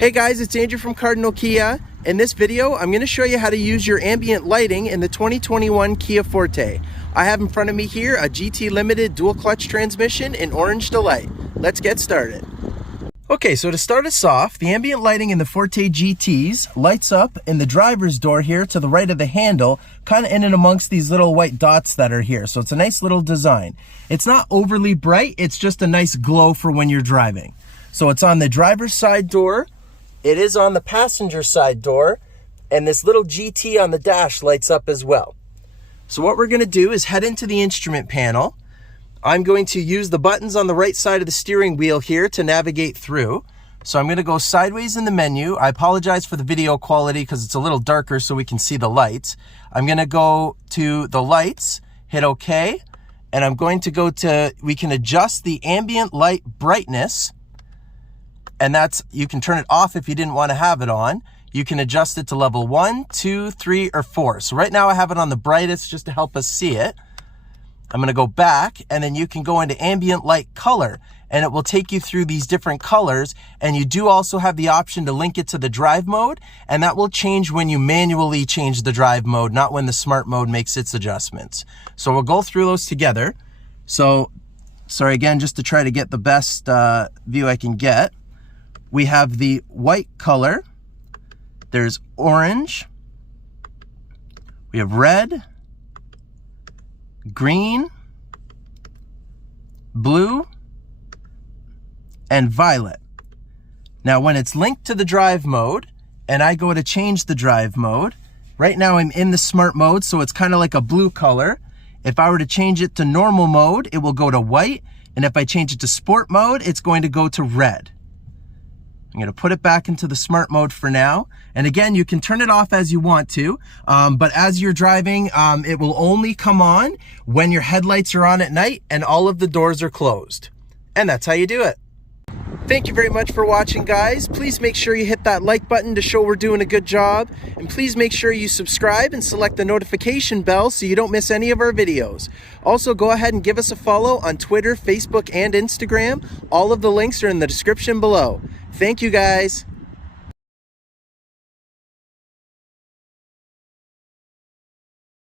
Hey guys, it's Andrew from Cardinal Kia. In this video, I'm going to show you how to use your ambient lighting in the 2021 Kia Forte. I have in front of me here a GT Limited dual clutch transmission in Orange Delight. Let's get started. Okay, so to start us off, the ambient lighting in the Forte GTs lights up in the driver's door here to the right of the handle, kind of in and amongst these little white dots that are here. So it's a nice little design. It's not overly bright, it's just a nice glow for when you're driving. So it's on the driver's side door. It is on the passenger side door, and this little GT on the dash lights up as well. So what we're going to do is head into the instrument panel. I'm going to use the buttons on the right side of the steering wheel here to navigate through. So I'm going to go sideways in the menu. I apologize for the video quality because it's a little darker so we can see the lights. I'm going to go to the lights, hit OK, and I'm going to go to, we can adjust the ambient light brightness. And that's, you can turn it off if you didn't want to have it on. You can adjust it to level 1, 2, 3, or 4. So right now I have it on the brightest just to help us see it. I'm going to go back, and then you can go into ambient light color, and it will take you through these different colors. And you do also have the option to link it to the drive mode, and that will change when you manually change the drive mode, not when the smart mode makes its adjustments. So we'll go through those together. So, sorry again, just to try to get the best view I can get. We have the white color, there's orange, we have red, green, blue, and violet. Now when it's linked to the drive mode, and I go to change the drive mode, right now I'm in the smart mode, so it's kind of like a blue color. If I were to change it to normal mode, it will go to white, and if I change it to sport mode, it's going to go to red. I'm going to put it back into the smart mode for now. And again, you can turn it off as you want to, but as you're driving, it will only come on when your headlights are on at night and all of the doors are closed. And that's how you do it. Thank you very much for watching, guys. Please make sure you hit that like button to show we're doing a good job. And please make sure you subscribe and select the notification bell so you don't miss any of our videos. Also, go ahead and give us a follow on Twitter, Facebook, and Instagram. All of the links are in the description below. Thank you, guys.